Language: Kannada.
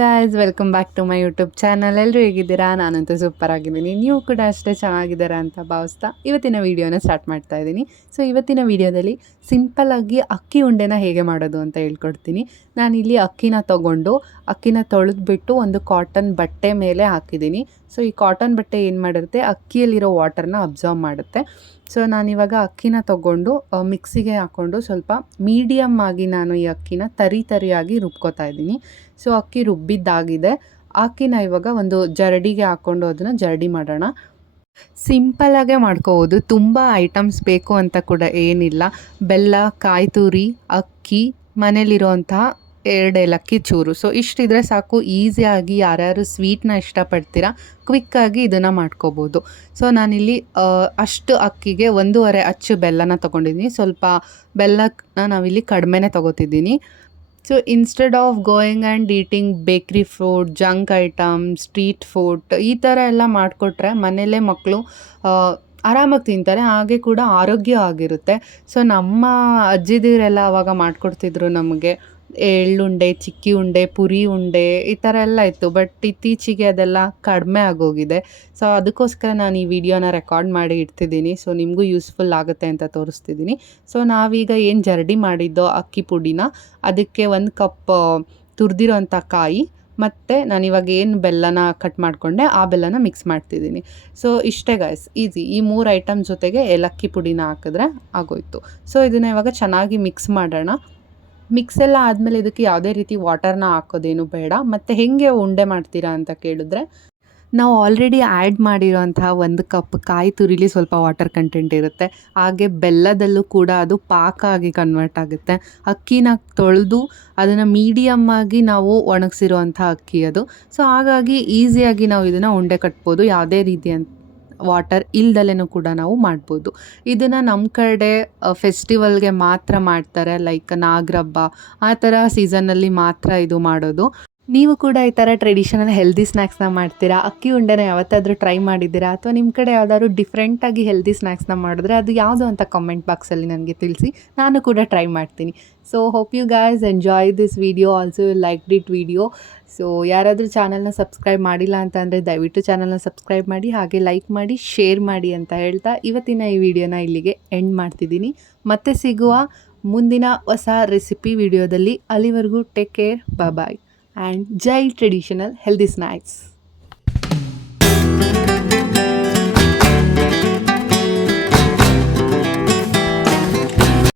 Guys welcome back to my YouTube channel ಎಲ್ಲರೂ ಹೇಗಿದ್ದೀರಾ? ನಾನಂತೂ ಸೂಪರ್ ಆಗಿದ್ದೀನಿ. ನೀವು ಕೂಡ ಅಷ್ಟೇ ಚೆನ್ನಾಗಿದ್ದೀರಾ ಅಂತ ಭಾವಿಸ್ತಾ ಇವತ್ತಿನ ವೀಡಿಯೋನ ಸ್ಟಾರ್ಟ್ ಮಾಡ್ತಾ ಇದ್ದೀನಿ. ಸೊ ಇವತ್ತಿನ ವೀಡಿಯೋದಲ್ಲಿ ಸಿಂಪಲ್ಲಾಗಿ ಅಕ್ಕಿ ಉಂಡೆನ ಹೇಗೆ ಮಾಡೋದು ಅಂತ ಹೇಳ್ಕೊಡ್ತೀನಿ. ನಾನಿಲ್ಲಿ ಅಕ್ಕಿನ ತೊಗೊಂಡು, ಅಕ್ಕಿನ ತೊಳೆದ್ಬಿಟ್ಟು ಒಂದು ಕಾಟನ್ ಬಟ್ಟೆ ಮೇಲೆ ಹಾಕಿದ್ದೀನಿ. ಸೊ ಈ ಕಾಟನ್ ಬಟ್ಟೆ ಏನು ಮಾಡಿರುತ್ತೆ? ಅಕ್ಕಿಯಲ್ಲಿರೋ ವಾಟರ್ನ ಅಬ್ಸರ್ವ್ ಮಾಡುತ್ತೆ. ಸೊ ನಾನಿವಾಗ ಅಕ್ಕಿನ ತಗೊಂಡು ಮಿಕ್ಸಿಗೆ ಹಾಕ್ಕೊಂಡು ಸ್ವಲ್ಪ ಮೀಡಿಯಮ್ ಆಗಿ ನಾನು ಈ ಅಕ್ಕಿನ ತರಿ ತರಿಯಾಗಿ ರುಬ್ಕೋತಾ ಇದ್ದೀನಿ. ಸೊ ಅಕ್ಕಿ ರುಬ್ಬಿದ್ದಾಗಿದೆ. ಅಕ್ಕಿನ ಇವಾಗ ಒಂದು ಜರಡಿಗೆ ಹಾಕ್ಕೊಂಡು ಅದನ್ನು ಜರಡಿ ಮಾಡೋಣ. ಸಿಂಪಲಾಗೆ ಮಾಡ್ಕೋಬೋದು. ತುಂಬ ಐಟಮ್ಸ್ ಬೇಕು ಅಂತ ಕೂಡ ಏನಿಲ್ಲ. ಬೆಲ್ಲ ಕಾಯಿ ತುರಿ ಅಕ್ಕಿ ಮನೇಲಿರುವಂತಹ ಎರಡು ಏಲಕ್ಕಿ ಚೂರು. ಸೊ ಇಷ್ಟಿದ್ರೆ ಸಾಕು ಈಸಿಯಾಗಿ ಯಾರ್ಯಾರು ಸ್ವೀಟ್ನ ಇಷ್ಟಪಡ್ತೀರಾ ಕ್ವಿಕ್ಕಾಗಿ ಇದನ್ನು ಮಾಡ್ಕೋಬೋದು. ಸೊ ನಾನಿಲ್ಲಿ ಅಷ್ಟು ಅಕ್ಕಿಗೆ ಒಂದೂವರೆ ಅಚ್ಚು ಬೆಲ್ಲನ ತೊಗೊಂಡಿದ್ದೀನಿ ಸ್ವಲ್ಪ ಬೆಲ್ಲನ ನಾವಿಲ್ಲಿ ಕಡಿಮೆನೆ ತೊಗೋತಿದ್ದೀನಿ so instead of going and eating bakery food junk item street food ಈ ಥರ ಎಲ್ಲ ಮಾಡಿಕೊಟ್ರೆ ಮನೇಲೇ ಮಕ್ಕಳು ಆರಾಮಾಗಿ ತಿಂತಾರೆ, ಹಾಗೆ ಕೂಡ ಆರೋಗ್ಯ ಆಗಿರುತ್ತೆ. ಸೊ ನಮ್ಮ ಅಜ್ಜಿದಿರೆಲ್ಲ ಅವಾಗ ಮಾಡಿಕೊಡ್ತಿದ್ರು ನಮಗೆ ಎಳ್ಳುಂಡೆ ಚಿಕ್ಕಿ ಉಂಡೆ, ಪುರಿ ಉಂಡೆ, ಈ ಥರ ಎಲ್ಲ ಇತ್ತು. ಬಟ್ ಇತ್ತೀಚೆಗೆ ಅದೆಲ್ಲ ಕಡಿಮೆ ಆಗೋಗಿದೆ. ಸೊ ಅದಕ್ಕೋಸ್ಕರ ನಾನು ಈ ವಿಡಿಯೋನ ರೆಕಾರ್ಡ್ ಮಾಡಿ ಇಡ್ತಿದ್ದೀನಿ. ಸೊ ನಿಮಗೂ ಯೂಸ್ಫುಲ್ ಆಗುತ್ತೆ ಅಂತ ತೋರಿಸ್ತಿದ್ದೀನಿ. ಸೊ ನಾವೀಗ ಏನು ಜರಡಿ ಮಾಡಿದ್ದೋ ಅಕ್ಕಿ ಪುಡಿನ, ಅದಕ್ಕೆ ಒಂದು ಕಪ್ ತುರಿದಿರೋಂಥ ಕಾಯಿ ಮತ್ತು ನಾನಿವಾಗ ಏನು ಬೆಲ್ಲನ ಕಟ್ ಮಾಡಿಕೊಂಡೆ, ಆ ಬೆಲ್ಲನ ಮಿಕ್ಸ್ ಮಾಡ್ತಿದ್ದೀನಿ. ಸೊ ಇಷ್ಟೇ ಗಾಯ್ಸ್ ಈಸಿ ಈ ಮೂರು ಐಟಮ್ ಜೊತೆಗೆ ಏಲಕ್ಕಿ ಪುಡಿನ ಹಾಕಿದ್ರೆ ಆಗೋಯ್ತು. ಸೊ ಇದನ್ನು ಇವಾಗ ಚೆನ್ನಾಗಿ ಮಿಕ್ಸ್ ಮಾಡೋಣ. ಮಿಕ್ಸ್ ಎಲ್ಲ ಆದಮೇಲೆ ಇದಕ್ಕೆ ಯಾವುದೇ ರೀತಿ ವಾಟರ್ನ ಹಾಕೋದೇನು ಬೇಡ. ಮತ್ತು ಹೇಗೆ ಉಂಡೆ ಮಾಡ್ತೀರಾ ಅಂತ ಕೇಳಿದ್ರೆ ನಾವು ಆಲ್ರೆಡಿ ಆ್ಯಡ್ ಮಾಡಿರೋಂತಹ ಒಂದು ಕಪ್ ಕಾಯಿ ತುರಿಲಿ ಸ್ವಲ್ಪ ವಾಟರ್ ಕಂಟೆಂಟ್ ಇರುತ್ತೆ. ಹಾಗೆ ಬೆಲ್ಲದಲ್ಲೂ ಕೂಡ ಅದು ಪಾಕ ಆಗಿ ಕನ್ವರ್ಟ್ ಆಗುತ್ತೆ. ಅಕ್ಕಿನ ತೊಳೆದು ಅದನ್ನು ಮೀಡಿಯಮ್ ಆಗಿ ನಾವು ಒಣಗಿಸಿರುವಂಥ ಅಕ್ಕಿ ಅದು. ಸೊ ಹಾಗಾಗಿ ಈಸಿಯಾಗಿ ನಾವು ಇದನ್ನು ಉಂಡೆ ಕಟ್ಬೋದು. ಯಾವುದೇ ರೀತಿಯ ವಾಟರ್ ಇಲ್ದಲೇ ಕೂಡ ನಾವು ಮಾಡ್ಬೋದು. ಇದನ್ನು ನಮ್ಮ ಕಡೆ ಫೆಸ್ಟಿವಲ್ಗೆ ಮಾತ್ರ ಮಾಡ್ತಾರೆ. ಲೈಕ್ ನಾಗರಬ್ಬ, ಆ ಥರ ಸೀಸನ್ನಲ್ಲಿ ಮಾತ್ರ ಇದು ಮಾಡೋದು. ನೀವು ಕೂಡ ಈ ಥರ ಟ್ರೆಡಿಷನಲ್ ಹೆಲ್ದಿ ಸ್ನ್ಯಾಕ್ಸ್ನ ಮಾಡ್ತೀರಾ? ಅಕ್ಕಿ ಉಂಡೆನ ಯಾವತ್ತಾದರೂ ಟ್ರೈ ಮಾಡಿದ್ದೀರಾ? ಅಥವಾ ನಿಮ್ಮ ಕಡೆ ಯಾವ್ದಾದ್ರು ಡಿಫ್ರೆಂಟಾಗಿ ಹೆಲ್ದಿ ಸ್ನ್ಯಾಕ್ಸ್ನ ಮಾಡಿದ್ರೆ ಅದು ಯಾವುದು ಅಂತ ಕಮೆಂಟ್ ಬಾಕ್ಸಲ್ಲಿ ನನಗೆ ತಿಳಿಸಿ. ನಾನು ಕೂಡ ಟ್ರೈ ಮಾಡ್ತೀನಿ. So hope you guys enjoy this video also like this video so ಯಾರಾದರೂ ಚಾನಲ್ನ ಸಬ್ಸ್ಕ್ರೈಬ್ ಮಾಡಿಲ್ಲ ಅಂತಂದರೆ ದಯವಿಟ್ಟು ಚಾನಲ್ನ ಸಬ್ಸ್ಕ್ರೈಬ್ ಮಾಡಿ, ಹಾಗೆ ಲೈಕ್ ಮಾಡಿ ಶೇರ್ ಮಾಡಿ ಅಂತ ಹೇಳ್ತಾ ಇವತ್ತಿನ ಈ ವಿಡಿಯೋನ ಇಲ್ಲಿಗೆ ಎಂಡ್ ಮಾಡ್ತಿದ್ದೀನಿ. ಮತ್ತೆ ಸಿಗುವ ಮುಂದಿನ ಹೊಸ ರೆಸಿಪಿ ವಿಡಿಯೋದಲ್ಲಿ ಅಲ್ಲಿವರೆಗೂ ಟೇಕ್ ಕೇರ್ ಬಾಯ್ ಆ್ಯಂಡ್ ಜೈ ಟ್ರೆಡಿಷನಲ್ ಹೆಲ್ದಿ ಸ್ನ್ಯಾಕ್ಸ್